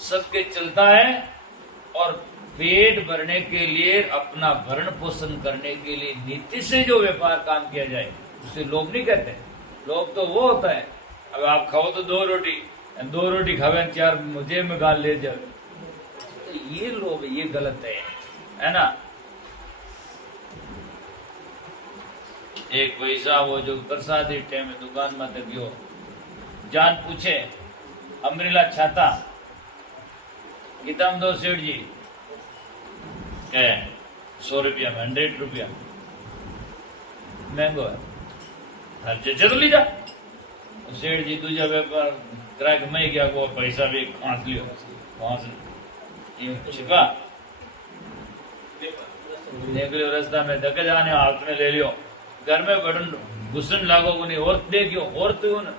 सबके चलता है, और पेट भरने के लिए, अपना भरण पोषण करने के लिए नीति से जो व्यापार काम किया जाए उसे लोभ नहीं कहते। लोभ तो वो होता है, अब आप खाओ तो 2 रोटी खावे 4 मुझे में गाल ले जाओ, तो ये लोभ, ये गलत है ना। एक पैसा वो जो प्रसादी टाइम दुकान में तक गयो, जान पूछे अमरीला छाता गीता में 2 सेठ जी 100 रुपया में 100 रुपया महंगो है, हर जगह ली जा। सेठ जी तुझा व्यापार करा के मैं गया, वो पैसा भी खांस लियो, छिपा निकलियो रास्ता में धक्के जाने हाथ में ले लियो, घर में बड़न घुसन लागो को नहीं, और देखियो और तो न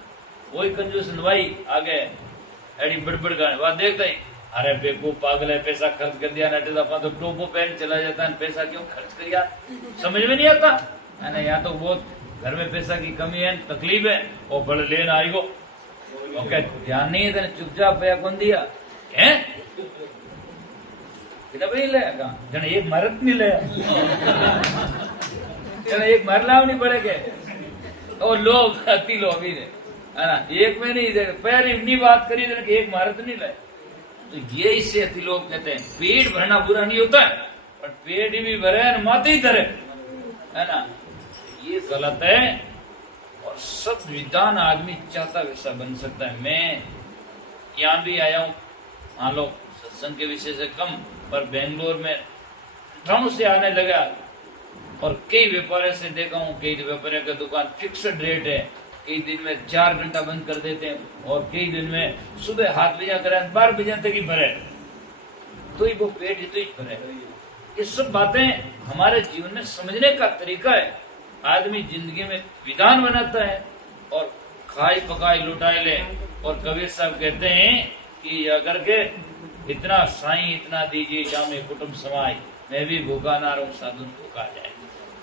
वही कंजूस भाई आगे एडी बड़बड़ गाने वह देखता ही, अरे बेकूफ पागल है, पैसा खर्च कर दिया, नटे दफा तो टोपो पहन चला जाता है, पैसा क्यों खर्च कर दिया, समझ में नहीं आता है ना। यहाँ तो बहुत घर में पैसा की कमी है, तकलीफ है, और बड़े लेन आई गो, ओके ध्यान नहीं है, चुपचाप पैसा कौन दिया है भाई ले जन एक मरद नहीं ले जन एक मरला नहीं पड़ेगा, और लोग अति लोभी है ना, एक में नहीं पैर इतनी बात करी कि एक मारत नहीं लाए, तो ये इससे अति लोग कहते हैं। पेट भरना बुरा नहीं होता है, पर पेट भी भरे और माते ही धरे, है ना, ये गलत है। और सब विद्वान आदमी चाहता वैसा बन सकता है। मैं यहाँ भी आया हूँ, हाँ लोग सत्संग के विषय से कम, पर बेंगलोर में टाउन से आने लगा, और कई व्यापारी से देखा हूँ, कई व्यापारी का दुकान फिक्स्ड रेट है, कई दिन में 4 घंटा बंद कर देते हैं, और कई दिन में सुबह 7 बजे करें 12 बजे तक ही भरे, तो ही वो पेट ही तो ही भरे। ये सब बातें हमारे जीवन में समझने का तरीका है। आदमी जिंदगी में विधान बनाता है, और खाई पकाई लुटाई ले, और कबीर साहब कहते हैं कि अगर के इतना साईं इतना दीजिए जामे कुटुंब समाई, मैं भी भूखा ना रहूं साधु भूखा जाए।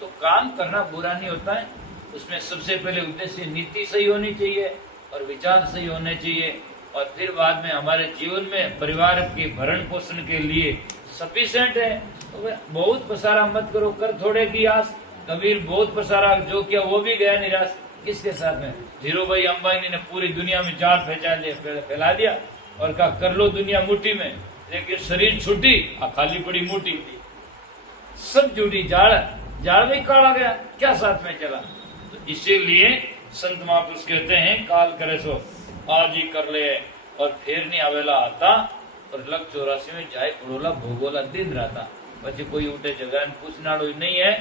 तो काम करना बुरा नहीं होता है, उसमें सबसे पहले उद्देश्य नीति सही होनी चाहिए, और विचार सही होने चाहिए, और फिर बाद में हमारे जीवन में परिवार के भरण पोषण के लिए सफिशिएंट है। तो बहुत पसारा मत करो, कर थोड़े की आस। कबीर बहुत पसारा, जो किया वो भी गया निराश। किसके साथ में? धीरू भाई अंबानी ने पूरी दुनिया में जाल फैला दिया, और कहा कर लो दुनिया मुट्ठी में, लेकिन शरीर छुट्टी खाली पड़ी मुट्ठी, सब जुड़ी जाड़ में काढ़ा गया, क्या साथ में चला। तो इसीलिए संत महापुरुष कहते हैं काल करे सो आज ही कर ले, और फिर नहीं आवेला आता, और लग 84 में जाए उड़ोला भोगोला दिन रहता। પછી કોઈ ઉઠે જગન પૂછનાડો नहीं है,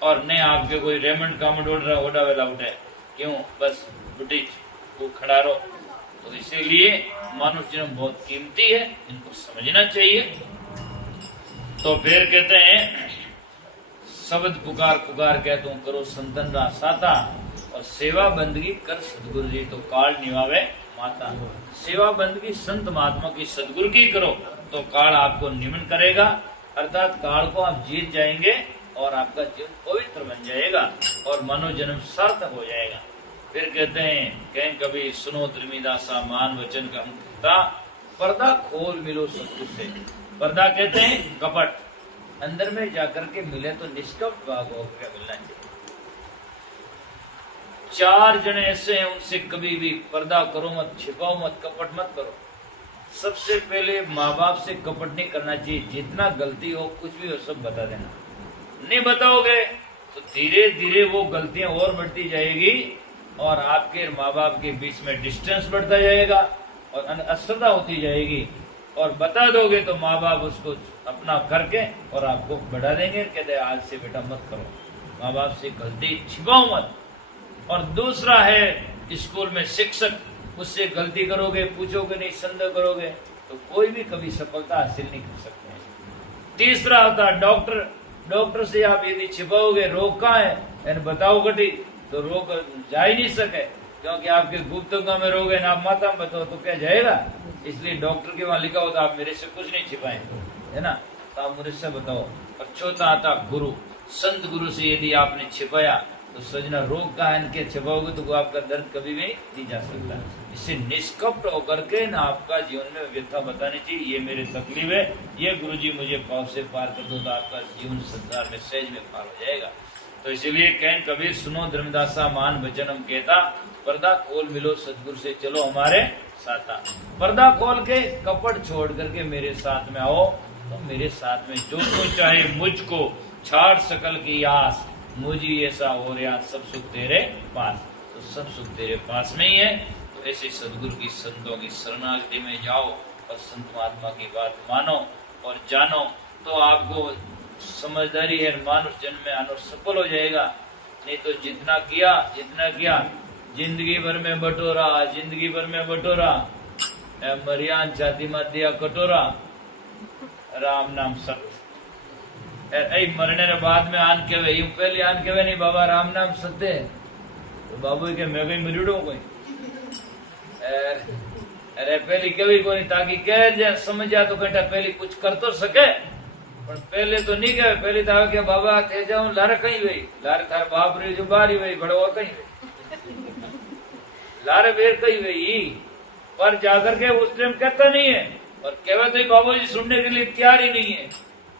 और नहीं आपके कोई रेमंड कामड ओढ़ा वेला उठे, क्यों बस उठी वो खड़ा रहो। तो इसीलिए मनुष्य जन्म बहुत कीमती है, इनको समझना चाहिए। तो फिर कहते हैं शब्द पुकार पुकार कहता हूँ करो संतन रा साता, और सेवा बंदगी कर सदगुरु जी तो काल निभावे माता। सेवा बंदगी संत महात्मा की सदगुरु की करो तो काल आपको निमन करेगा, अर्थात काल को आप जीत जाएंगे, और आपका जीवन पवित्र बन जाएगा, और मनोजन्म सार्थक हो जाएगा। फिर कहते हैं कहीं कभी सुनो त्रिमिदासा मान वचन का अंकिता, पर्दा खोल मिलो सतगुरु से। पर्दा कहते हैं कपट, अंदर में जाकर के मिले तो निष्कपट भाव होकर मिलना चाहिए। 4 जने ऐसे हैं, उनसे कभी भी पर्दा करो मत, छिपाओ मत, कपट मत करो। सबसे पहले माँ बाप से कपट नहीं करना चाहिए, जितना गलती हो कुछ भी हो सब बता देना। नहीं बताओगे तो धीरे धीरे वो गलतियां और बढ़ती जाएगी, और आपके माँ बाप के बीच में डिस्टेंस बढ़ता जाएगा, और अश्रद्धा होती जाएगी। और बता दोगे तो माँ बाप उसको अपना करके और आपको बढ़ा देंगे, कहते आज से बेटा मत करो, माँ बाप से गलती छिपाओ मत। और दूसरा है स्कूल में शिक्षक, उससे गलती करोगे, पूछोगे नहीं, संदेह करोगे तो कोई भी कभी सफलता हासिल नहीं कर सकते हैं। तीसरा होता है डॉक्टर, डॉक्टर से आप यदि छिपाओगे रोग कहाँ है यानी बताओ घटी, तो रोग जा ही नहीं सके, क्योंकि आपके गुप्त अंगों में रोग है ना, आप माता में बताओ तो क्या जाएगा। इसलिए डॉक्टर के वहां लिखा होता आप मेरे से कुछ नहीं छिपाए, है ना, तो आप मुझे से बताओ। और चौथा आता गुरु, संत गुरु से यदि आपने छिपाया तो सजना रोग का इनके छपाओगे तो आपका दर्द कभी भी नहीं जा सकता। इससे निष्कपट होकर के ना आपका जीवन में व्यथा बतानी चाहिए, ये मेरी तकलीफ है, ये गुरुजी मुझे पाव से पार कर दो, तो आपका जीवन संसार में सहज में पार हो जाएगा। तो इसीलिए कहन कबीर सुनो धर्मदासा मान वचनम कहता, पर्दा खोल मिलो सतगुरु से चलो हमारे साथा। पर्दा खोल के कपट छोड़ करके मेरे साथ में आओ, तो मेरे साथ में जो तो चाहे मुझको छाड़ सकल की आस, मुझी ऐसा हो रहा सब सुख तेरे पास। तो सब सुख तेरे पास में ही है। तो ऐसे सदगुरु की संतों की शरणागति में जाओ और संत महात्मा की बात मानो और जानो, तो आपको समझदारी है मानुष जन्म में आनो सफल हो जाएगा। नहीं तो जितना किया जिंदगी भर में बटोरा, जिंदगी भर में बटोरा, मरियान जाति मत दिया कटोरा, राम नाम सत्य। मरने के बाद में आन के यूं पहले आन के नहीं बाबा राम नाम सत्य, तो बाबू के मैं कहीं मरीडो कोई अरे पहले कभी कोई ताकि कह समझ जा तो घंटा पहले कुछ कर तो सके, पर पहले तो नहीं कहे, पहले तो के बाबा थे जाऊं लार कहीं वही लार थार बाप रे जो बारी वही बड़ो और कहीं लार बेर कहीं वही, पर जाकर के उस टाइम कहता नहीं है और कहवा तो बाबू जी सुनने के लिए तैयार ही नहीं है।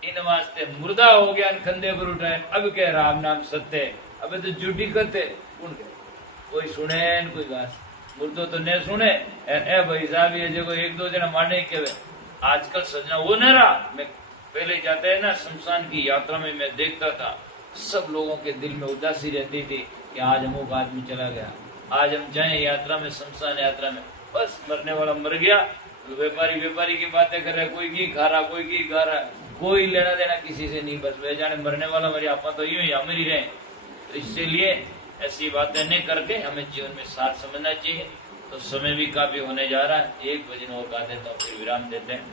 इन वास्ते मुर्दा हो गया कंधे पर उठाए, अब कह राम नाम सत्य, अब तो झूठी कहते कोई सुने न कोई बात मुर्दो तो नहीं सुने। ए भाई साहब ये जो एक दो जना मारने के आजकल सजना वो नहीं रहा। मैं पहले जाते है ना शमशान की यात्रा में मैं देखता था सब लोगों के दिल में उदासी रहती थी कि आज अमुक आदमी चला गया, आज हम जाए यात्रा में शमशान यात्रा में, बस मरने वाला मर गया। व्यापारी की बातें कर रहे, कोई घी खा रहा कोई घी खा रहा, कोई लेना देना किसी से नहीं, बस वे जाने मरने वाला मरी, आप तो यूं ही अमर ही रहे। तो इसलिए ऐसी बातें नहीं करके हमें जीवन में साथ समझना चाहिए। तो समय भी काफी होने जा रहा है, 1 बजे और गा देता हूँ फिर विराम देते हैं।